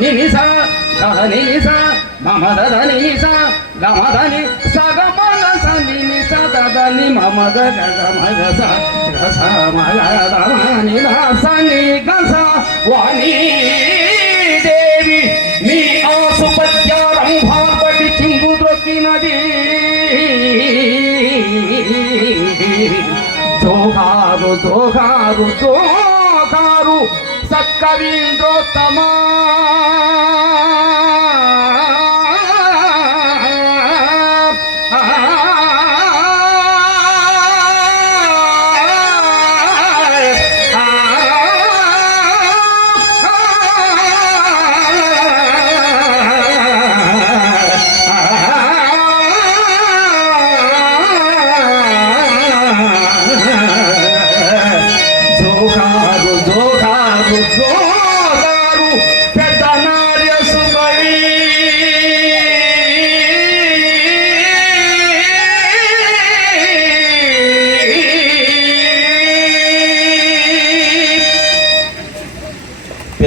నినిస గహ నినిస మమ దద నినిస గమ దని సగ మన స నినిస దద మమ గ మగ స గ మగ ద మ ని వాణి దేవి మీ చింగు ಕಾರು ಸತ್ಕವೀಂದ್ರೋತ್ತಮ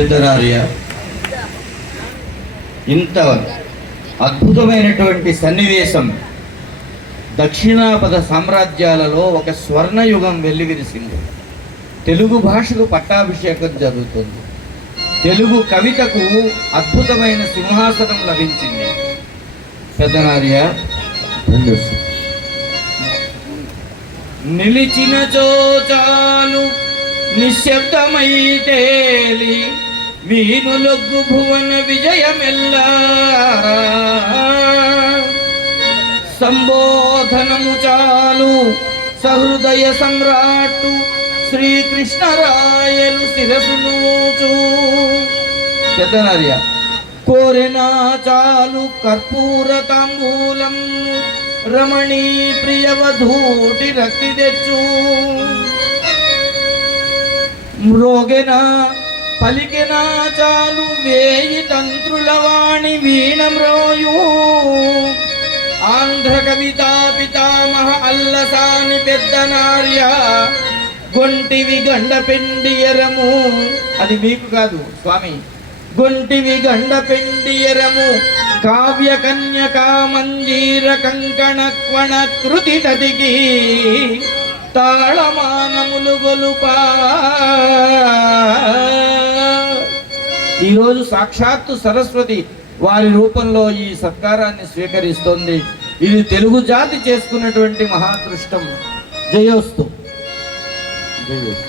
పెద్దనార్య ఇంత అద్భుతమైనటువంటి సన్నివేశం దక్షిణాపద సామ్రాజ్యాలలో ఒక స్వర్ణయుగం వెల్లివిరిసింది. తెలుగు భాషకు పట్టాభిషేకం జరుగుతుంది. తెలుగు కవితకు అద్భుతమైన సింహాసనం లభించింది. పెద్దనార్య నిలిచిన చోచాలు నిశ్శబ్దమై తేలి వీనులొగ్గు భువన విజయమెల్ల. సంబోధనము చాలు సహృదయ సమ్రాట్టు శ్రీకృష్ణరాయలు శిరసును పెద్దనర్య కోరినా చాలు కర్పూర తాంబూలం రమణీ ప్రియవధూటి రక్తి తెచ్చు. మ్రోగెన పలికినా చాలు వేయి తంత్రుల వాణి వీణ మ్రోయు ఆంధ్ర కవితా పితామహ అల్లసాని పెద్ద నార్య. గొంటివి గండ ఎరము. అది మీకు కాదు స్వామి. గొంటివి గండ ఎరము. కావ్య కన్యకా మంజీర కంకణ క్వణ కృతి నదికి. తాళమానములు గొలుపా. ఈరోజు సాక్షాత్తు సరస్వతి వారి రూపంలో ఈ సత్కారాన్ని స్వీకరిస్తుంది. ఇది తెలుగు జాతి చేసుకున్నటువంటి మహాదృష్టం. జయోస్తు. జయోస్తు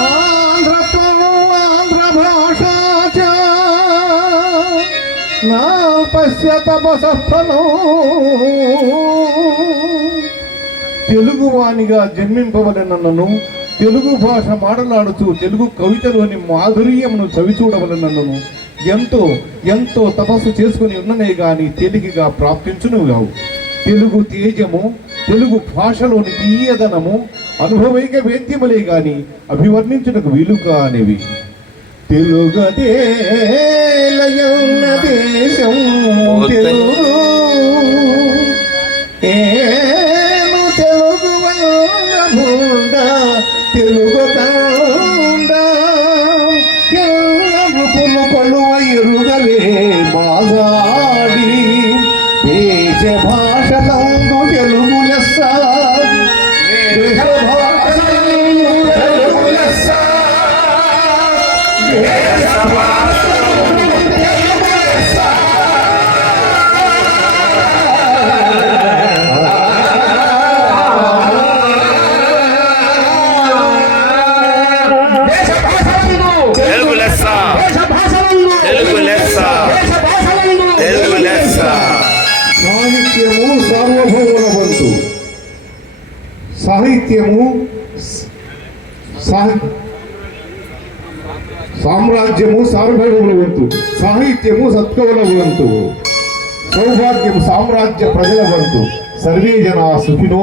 ఆంధ్రత్వం ఆంధ్ర భాషా చ నా పశ్య తపసఫలం తెలుగు వాణిగా జన్మింపవలెనన్నను తెలుగు భాష మాటలాడుచు తెలుగు కవితలోని మాధుర్యమును చవిచూడవలెనన్నను ఎంతో ఎంతో తపస్సు చేసుకుని ఉన్ననే గాని తేలికగా ప్రాప్తించును కావు తెలుగు తేజము తెలుగు భాషలోని తీయదనము అనుభవైక వేద్యములే గాని అభివర్ణించుటకు వీలు కానివి. తెలుగదేలయున్న దేశం తెలుగు साहित्य सार्वभौम बंत साहित्य साम्राज्य सार्वभौम सौभाग्य साम्राज्य प्रजल सर्वे जन सुखिनो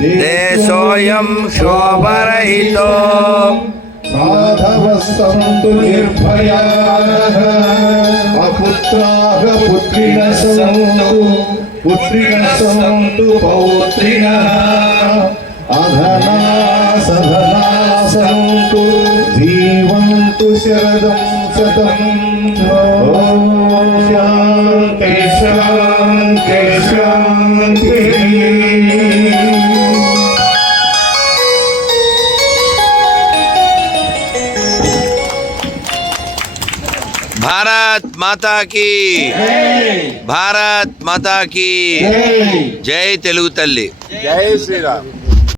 దేశోయం శోభరహితో సాధవ సంతు నిర్భయాః అపుత్రాః పుత్రిణ సంతు పుత్రిణ సంతు పౌత్రిణః అధనా సధనా సంతు జీవంతు శరదం శతం భారత్ మాతా కీ భారత్ మాతా కీ జై తెలుగు తల్లి. జై శ్రీరామ్.